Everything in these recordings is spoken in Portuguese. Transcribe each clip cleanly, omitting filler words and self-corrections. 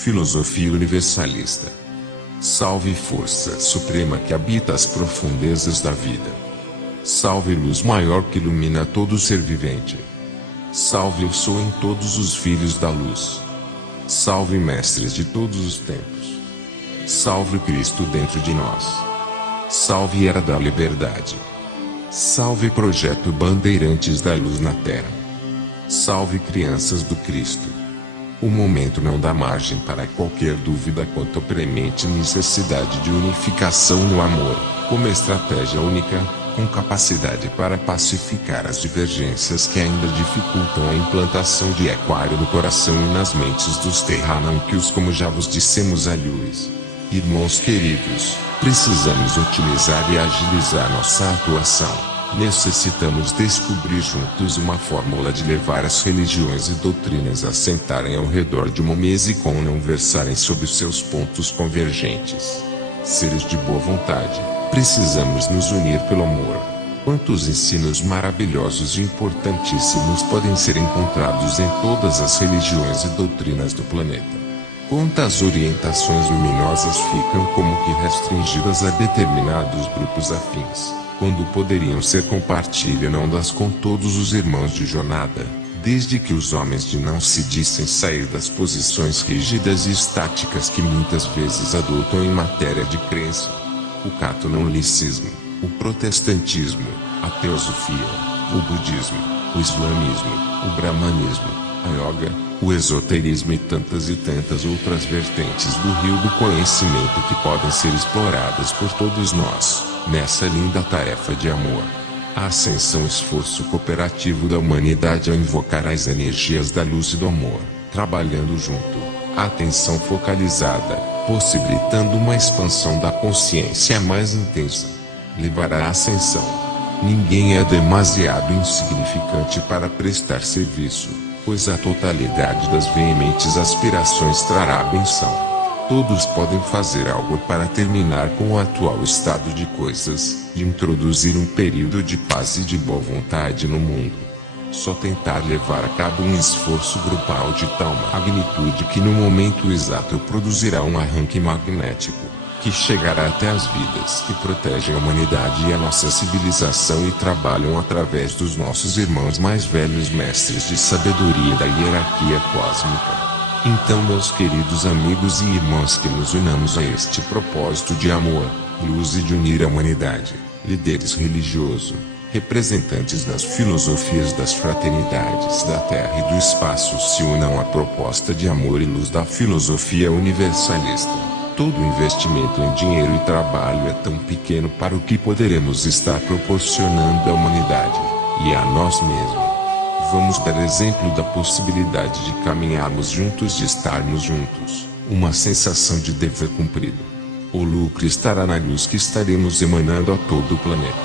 Filosofia universalista. Salve força suprema que habita as profundezas da vida. Salve luz maior que ilumina todo ser vivente. Salve eu sou em todos os filhos da luz. Salve mestres de todos os tempos. Salve Cristo dentro de nós. Salve era da liberdade. Salve projeto Bandeirantes da Luz na Terra. Salve crianças do Cristo. O momento não dá margem para qualquer dúvida quanto à premente necessidade de unificação no amor, como estratégia única, com capacidade para pacificar as divergências que ainda dificultam a implantação de equário no coração e nas mentes dos terranânquios, como já vos dissemos a luz. Irmãos queridos, precisamos otimizar e agilizar nossa atuação. Necessitamos descobrir juntos uma fórmula de levar as religiões e doutrinas a sentarem ao redor de uma mesa e com não versarem sobre seus pontos convergentes. Seres de boa vontade, precisamos nos unir pelo amor. Quantos ensinos maravilhosos e importantíssimos podem ser encontrados em todas as religiões e doutrinas do planeta. Quantas orientações luminosas ficam como que restringidas a determinados grupos afins, quando poderiam ser compartilhadas com todos os irmãos de jornada, desde que os homens de não se dissem sair das posições rígidas e estáticas que muitas vezes adotam em matéria de crença. O catolicismo, o protestantismo, a teosofia, o budismo, o islamismo, o brahmanismo, a yoga, o esoterismo e tantas outras vertentes do rio do conhecimento que podem ser exploradas por todos nós, nessa linda tarefa de amor. A ascensão esforço cooperativo da humanidade ao invocar as energias da luz e do amor, trabalhando junto, a atenção focalizada, possibilitando uma expansão da consciência mais intensa, levará à ascensão. Ninguém é demasiado insignificante para prestar serviço, pois a totalidade das veementes aspirações trará a benção. Todos podem fazer algo para terminar com o atual estado de coisas, e introduzir um período de paz e de boa vontade no mundo. Só tentar levar a cabo um esforço grupal de tal magnitude que no momento exato produzirá um arranque magnético, que chegará até as vidas que protegem a humanidade e a nossa civilização e trabalham através dos nossos irmãos mais velhos mestres de sabedoria da hierarquia cósmica. Então, meus queridos amigos e irmãos, que nos unamos a este propósito de amor, luz e de unir a humanidade, líderes religiosos, representantes das filosofias das fraternidades da Terra e do espaço se unam à proposta de amor e luz da filosofia universalista. Todo investimento em dinheiro e trabalho é tão pequeno para o que poderemos estar proporcionando à humanidade, e a nós mesmos. Vamos dar exemplo da possibilidade de caminharmos juntos, de estarmos juntos, uma sensação de dever cumprido. O lucro estará na luz que estaremos emanando a todo o planeta,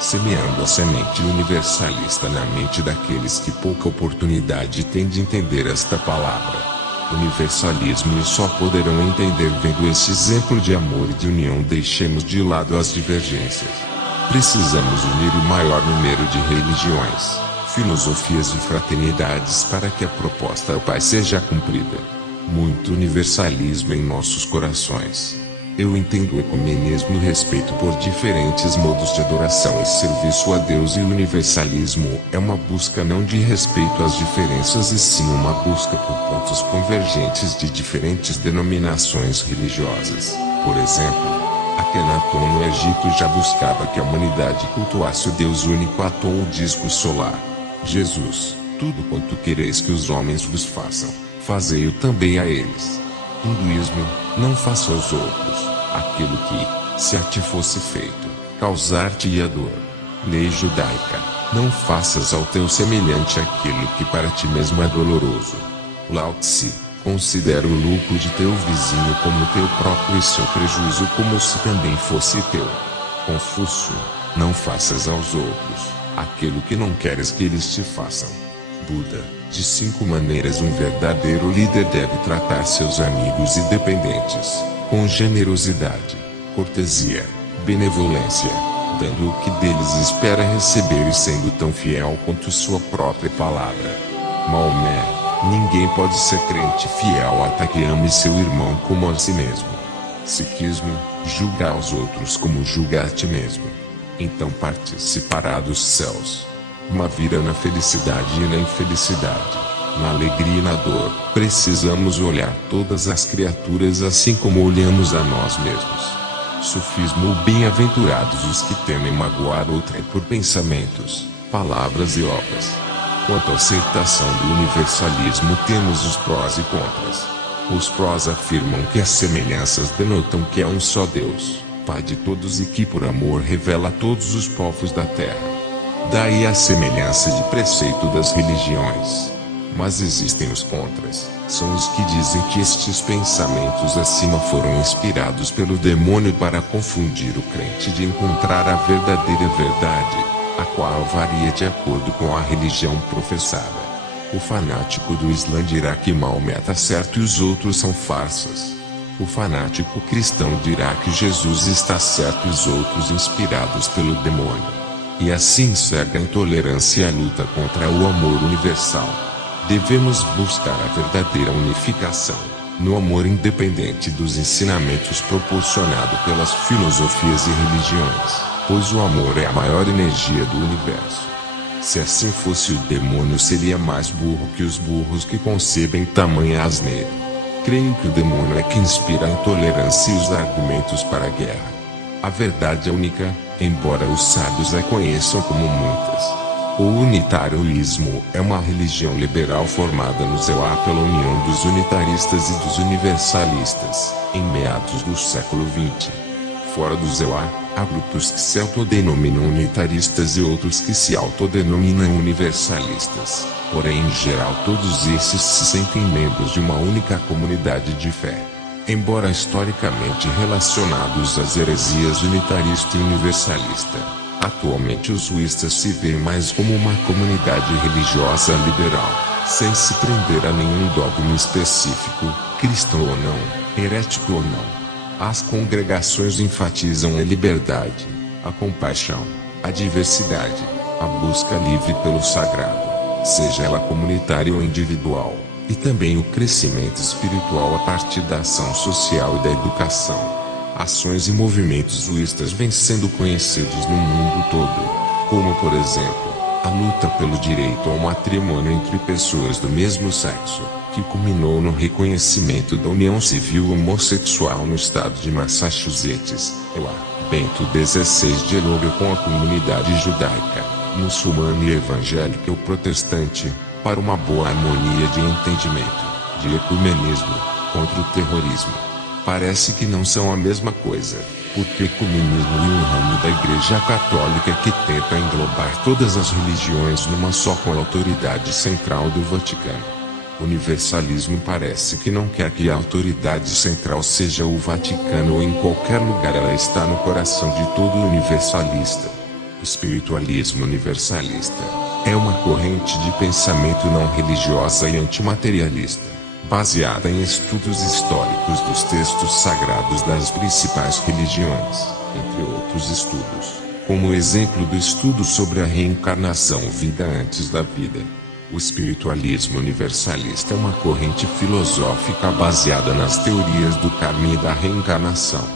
semeando a semente universalista na mente daqueles que pouca oportunidade têm de entender esta palavra. Universalismo, e só poderão entender vendo esse exemplo de amor e de união. Deixemos de lado as divergências. Precisamos unir o maior número de religiões, filosofias e fraternidades para que a proposta ao Pai seja cumprida. Muito universalismo em nossos corações. Eu entendo o ecumenismo e respeito por diferentes modos de adoração e serviço a Deus, e o universalismo é uma busca não de respeito às diferenças e sim uma busca por pontos convergentes de diferentes denominações religiosas. Por exemplo, Akhenaton no Egito já buscava que a humanidade cultuasse o Deus único Atom, o disco solar. Jesus, tudo quanto quereis que os homens vos façam, fazei-o também a eles. Hinduísmo, não faça aos outros aquilo que, se a ti fosse feito, causar-te-ia dor. Lei judaica, não faças ao teu semelhante aquilo que para ti mesmo é doloroso. Lao Tse, considera o lucro de teu vizinho como teu próprio e seu prejuízo como se também fosse teu. Confúcio, não faças aos outros aquilo que não queres que eles te façam. Buda, de 5 maneiras um verdadeiro líder deve tratar seus amigos e dependentes, com generosidade, cortesia, benevolência, dando o que deles espera receber e sendo tão fiel quanto sua própria palavra. Maomé, Ninguém pode ser crente fiel até que ame seu irmão como a si mesmo. Sikhismo, julga aos outros como julga a ti mesmo. Então participará dos céus. Uma vida na felicidade e na infelicidade, na alegria e na dor. Precisamos olhar todas as criaturas assim como olhamos a nós mesmos. Sufismo: bem-aventurados os que temem magoar outrem por pensamentos, palavras e obras. Quanto à aceitação do universalismo, temos os prós e contras. Os prós afirmam que as semelhanças denotam que há um só Deus, Pai de todos e que por amor revela a todos os povos da terra. Daí a semelhança de preceito das religiões. Mas existem os contras, são os que dizem que estes pensamentos acima foram inspirados pelo demônio para confundir o crente de encontrar a verdadeira verdade, a qual varia de acordo com a religião professada. O fanático do Islã dirá que Maomé está certo e os outros são farsas. O fanático cristão dirá que Jesus está certo e os outros inspirados pelo demônio. E assim segue a intolerância e a luta contra o amor universal. Devemos buscar a verdadeira unificação, no amor independente dos ensinamentos proporcionados pelas filosofias e religiões, pois o amor é a maior energia do universo. Se assim fosse, o demônio seria mais burro que os burros que concebem tamanha asneira. Creio que o demônio é que inspira a intolerância e os argumentos para a guerra. A verdade é única, embora os sábios a conheçam como muitas. O unitarismo é uma religião liberal formada no Zewa pela união dos unitaristas e dos universalistas, em meados do século XX. Fora do Zewa, há grupos que se autodenominam unitaristas e outros que se autodenominam universalistas. Porém, em geral, todos esses se sentem membros de uma única comunidade de fé. Embora historicamente relacionados às heresias unitarista e universalista, atualmente os uístas se veem mais como uma comunidade religiosa liberal, sem se prender a nenhum dogma específico, cristão ou não, herético ou não. As congregações enfatizam a liberdade, a compaixão, a diversidade, a busca livre pelo sagrado, seja ela comunitária ou individual, e também o crescimento espiritual a partir da ação social e da educação. Ações e movimentos uístas vêm sendo conhecidos no mundo todo, como por exemplo, a luta pelo direito ao matrimônio entre pessoas do mesmo sexo, que culminou no reconhecimento da união civil homossexual no estado de Massachusetts. Bento XVI dialoga com a comunidade judaica, muçulmana e evangélica ou protestante, para uma boa harmonia de entendimento, de ecumenismo, contra o terrorismo. Parece que não são a mesma coisa, porque ecumenismo é um ramo da Igreja Católica que tenta englobar todas as religiões numa só com a autoridade central do Vaticano. Universalismo parece que não quer que a autoridade central seja o Vaticano ou em qualquer lugar, ela está no coração de todo universalista. Espiritualismo universalista é uma corrente de pensamento não religiosa e antimaterialista, baseada em estudos históricos dos textos sagrados das principais religiões, entre outros estudos, como o exemplo do estudo sobre a reencarnação, vida antes da vida. O espiritualismo universalista é uma corrente filosófica baseada nas teorias do karma e da reencarnação,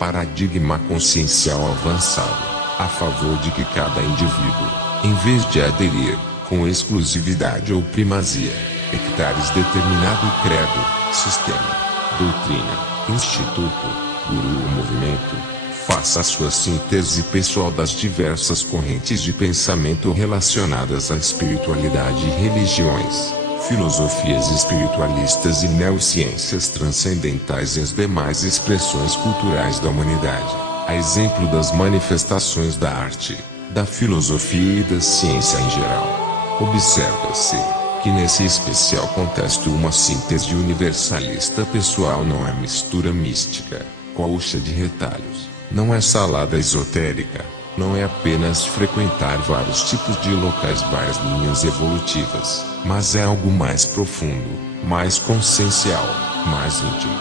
paradigma consciencial avançado, a favor de que cada indivíduo, em vez de aderir, com exclusividade ou primazia, hectares determinado credo, sistema, doutrina, instituto, guru ou movimento, faça a sua síntese pessoal das diversas correntes de pensamento relacionadas à espiritualidade e religiões, filosofias espiritualistas e neociências transcendentais e as demais expressões culturais da humanidade, a exemplo das manifestações da arte, da filosofia e da ciência em geral. Observa-se que nesse especial contexto uma síntese universalista pessoal não é mistura mística, colcha de retalhos, não é salada esotérica, não é apenas frequentar vários tipos de locais, várias linhas evolutivas, mas é algo mais profundo, mais consciencial, mais íntimo.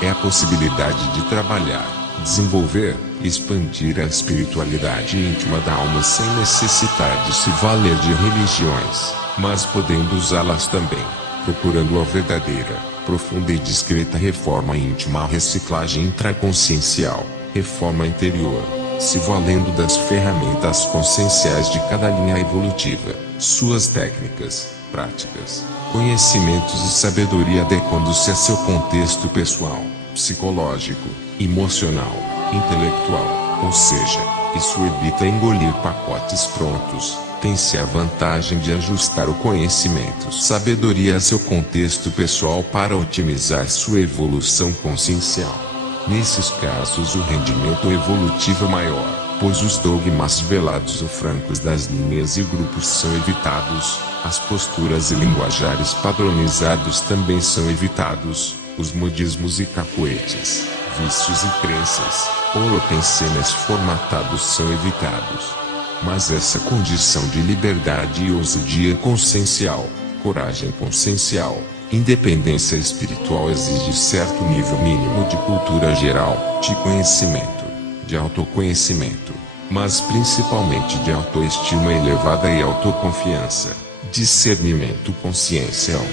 É a possibilidade de trabalhar, desenvolver e expandir a espiritualidade íntima da alma sem necessitar de se valer de religiões, mas podendo usá-las também. procurando a verdadeira, profunda e discreta reforma íntima, reciclagem intraconsciencial, reforma interior, se valendo das ferramentas conscienciais de cada linha evolutiva, suas técnicas, práticas, conhecimentos e sabedoria adequando-se a seu contexto pessoal, psicológico, emocional, intelectual, ou seja, isso evita engolir pacotes prontos, tem-se a vantagem de ajustar o conhecimento, sabedoria a seu contexto pessoal para otimizar sua evolução consciencial. Nesses casos o rendimento evolutivo é maior, pois os dogmas velados ou francos das linhas e grupos são evitados, as posturas e linguajares padronizados também são evitados, os modismos e cacoetes, vícios e crenças, oropensenas formatados são evitados. Mas essa condição de liberdade e ousadia consciencial, coragem consciencial, independência espiritual exige certo nível mínimo de cultura geral, de conhecimento, de autoconhecimento, mas principalmente de autoestima elevada e autoconfiança, discernimento consciencial.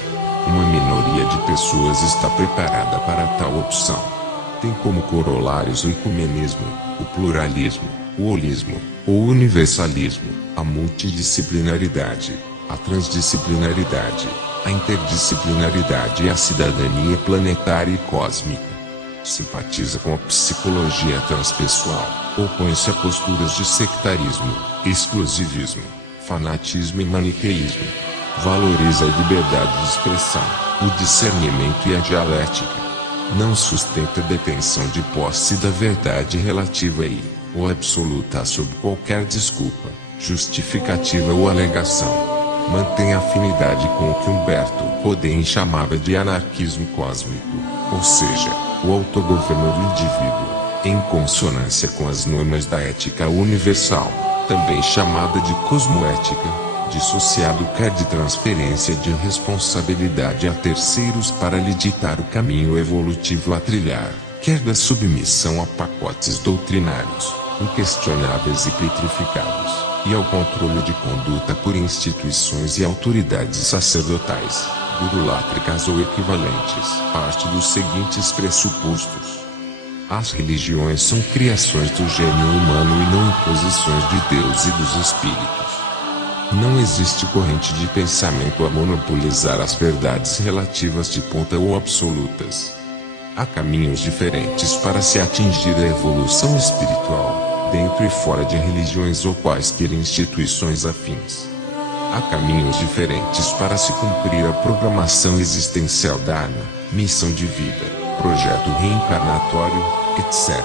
Uma minoria de pessoas está preparada para tal opção. Tem como corolários o ecumenismo, o pluralismo, o holismo, o universalismo, a multidisciplinaridade, a transdisciplinaridade, a interdisciplinaridade e a cidadania planetária e cósmica. Simpatiza com a psicologia transpessoal, opõe-se a posturas de sectarismo, exclusivismo, fanatismo e maniqueísmo. Valoriza a liberdade de expressão, o discernimento e a dialética. Não sustenta a detenção de posse da verdade relativa ou absoluta sob qualquer desculpa, justificativa ou alegação. Mantém afinidade com o que Humberto Rodin chamava de anarquismo cósmico, ou seja, o autogoverno do indivíduo, em consonância com as normas da ética universal, também chamada de cosmoética, dissociado quer de transferência de responsabilidade a terceiros para lhe ditar o caminho evolutivo a trilhar, quer da submissão a pacotes doutrinários, inquestionáveis e petrificados, e ao controle de conduta por instituições e autoridades sacerdotais, gurulátricas ou equivalentes, parte dos seguintes pressupostos. As religiões são criações do gênio humano e não imposições de Deus e dos espíritos. Não existe corrente de pensamento a monopolizar as verdades relativas de ponta ou absolutas. Há caminhos diferentes para se atingir a evolução espiritual, dentro e fora de religiões ou quaisquer instituições afins. Há caminhos diferentes para se cumprir a programação existencial da alma, missão de vida, projeto reencarnatório, etc.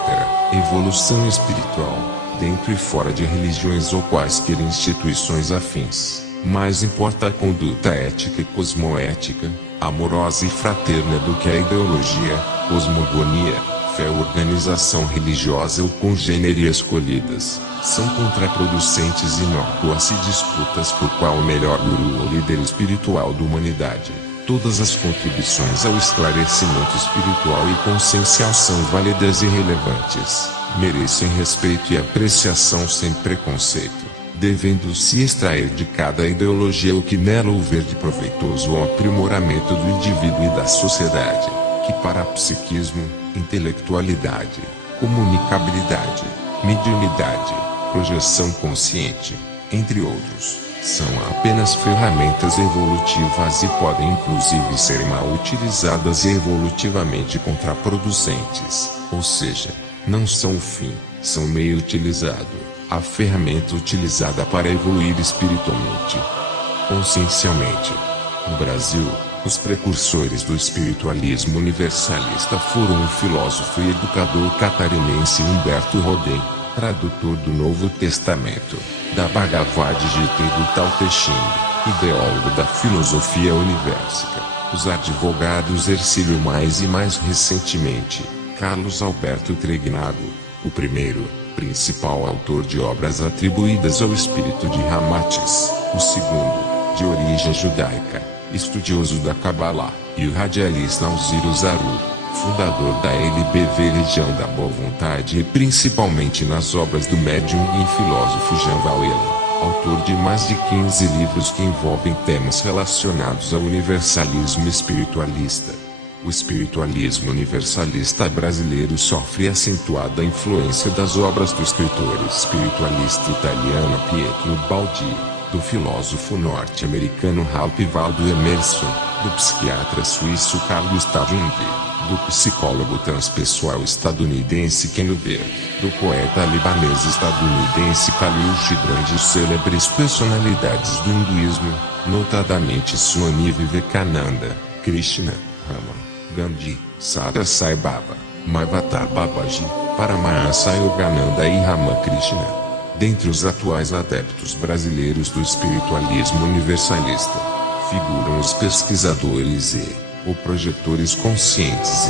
Evolução espiritual, dentro e fora de religiões ou quaisquer instituições afins. Mais importa a conduta ética e cosmoética, amorosa e fraterna do que a ideologia, cosmogonia, fé ou organização religiosa ou congênere escolhidas. São contraproducentes e inócuas e disputas por qual o melhor guru ou líder espiritual da humanidade. Todas as contribuições ao esclarecimento espiritual e consciencial são válidas e relevantes, merecem respeito e apreciação sem preconceito, devendo-se extrair de cada ideologia o que nela houver de proveitoso ao aprimoramento do indivíduo e da sociedade, que para psiquismo, intelectualidade, comunicabilidade, mediunidade, projeção consciente, entre outros, são apenas ferramentas evolutivas e podem inclusive ser mal utilizadas e evolutivamente contraproducentes, ou seja, não são o fim, são meio utilizado, a ferramenta utilizada para evoluir espiritualmente. Consciencialmente. No Brasil, os precursores do espiritualismo universalista foram o filósofo e educador catarinense Humberto Rodin, tradutor do Novo Testamento, da Bhagavad Gita e do Tao Te Ching, ideólogo da filosofia universica, os advogados Hercílio Mais e mais recentemente, Carlos Alberto Tregnado, o primeiro, principal autor de obras atribuídas ao espírito de Ramatiz, o segundo, de origem judaica, estudioso da Kabbalah, e o radialista Alziro Zaru, fundador da LBV Legião da Boa Vontade e principalmente nas obras do médium e filósofo Jean Valjean. autor de mais de 15 livros que envolvem temas relacionados ao universalismo espiritualista. O espiritualismo universalista brasileiro sofre acentuada influência das obras do escritor espiritualista italiano Pietro Baldi, do filósofo norte-americano Ralph Waldo Emerson, do psiquiatra suíço Carl Gustav Jung, do psicólogo transpessoal estadunidense Ken Wilber, do poeta libanês-estadunidense Khalil Gibran, de célebres personalidades do hinduísmo, notadamente Swami Vivekananda, Krishna, Rama, Gandhi, Sada Sai Baba, Mahavatar Babaji, Paramahansa Yogananda e Ramakrishna. Dentre os atuais adeptos brasileiros do espiritualismo universalista, figuram os pesquisadores ou projetores conscientes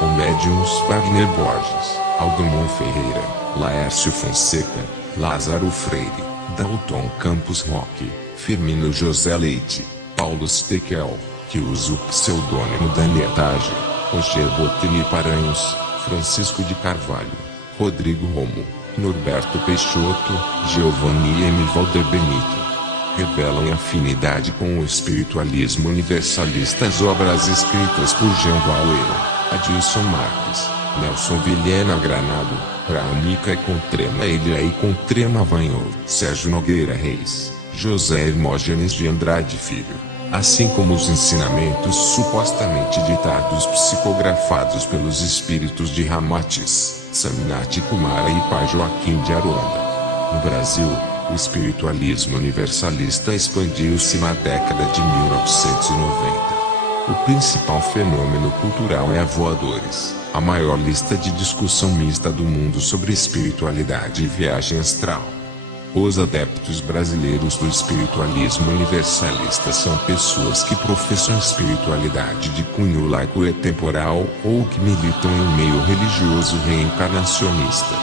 ou médiuns Wagner Borges, Aldemon Ferreira, Laércio Fonseca, Lázaro Freire, Dalton Campos Roque, Firmino José Leite, Paulo Stekel, que usa o pseudônimo Danielage, Roger Botini Paranhos, Francisco de Carvalho, Rodrigo Romo, Norberto Peixoto, Giovanni M. Valder Benito. Revelam afinidade com o espiritualismo universalista as obras escritas por Jean Valera, Adilson Marques, Nelson Vilhena Granado, Raul Contrema Elia e Contrema Vanhol, Sérgio Nogueira Reis, José Hermógenes de Andrade Filho, assim como os ensinamentos supostamente ditados psicografados pelos espíritos de Ramatiz, Saminati Kumara e Pai Joaquim de Aruanda. No Brasil, o espiritualismo universalista expandiu-se na década de 1990. O principal fenômeno cultural é a Voadores, a maior lista de discussão mista do mundo sobre espiritualidade e viagem astral. Os adeptos brasileiros do espiritualismo universalista são pessoas que professam espiritualidade de cunho laico e temporal ou que militam em meio religioso reencarnacionista.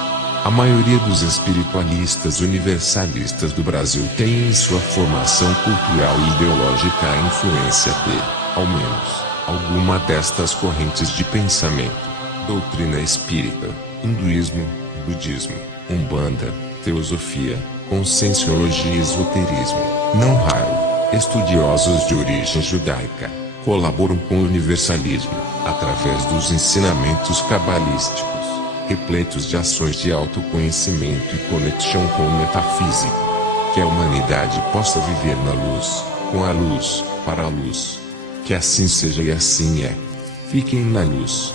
A maioria dos espiritualistas universalistas do Brasil tem em sua formação cultural e ideológica a influência de, ao menos, alguma destas correntes de pensamento: doutrina espírita, hinduísmo, budismo, umbanda, teosofia, conscienciologia e esoterismo. Não raro, estudiosos de origem judaica colaboram com o universalismo, através dos ensinamentos cabalísticos, repletos de ações de autoconhecimento e conexão com o metafísico. Que a humanidade possa viver na luz, com a luz, para a luz. Que assim seja e assim é. Fiquem na luz.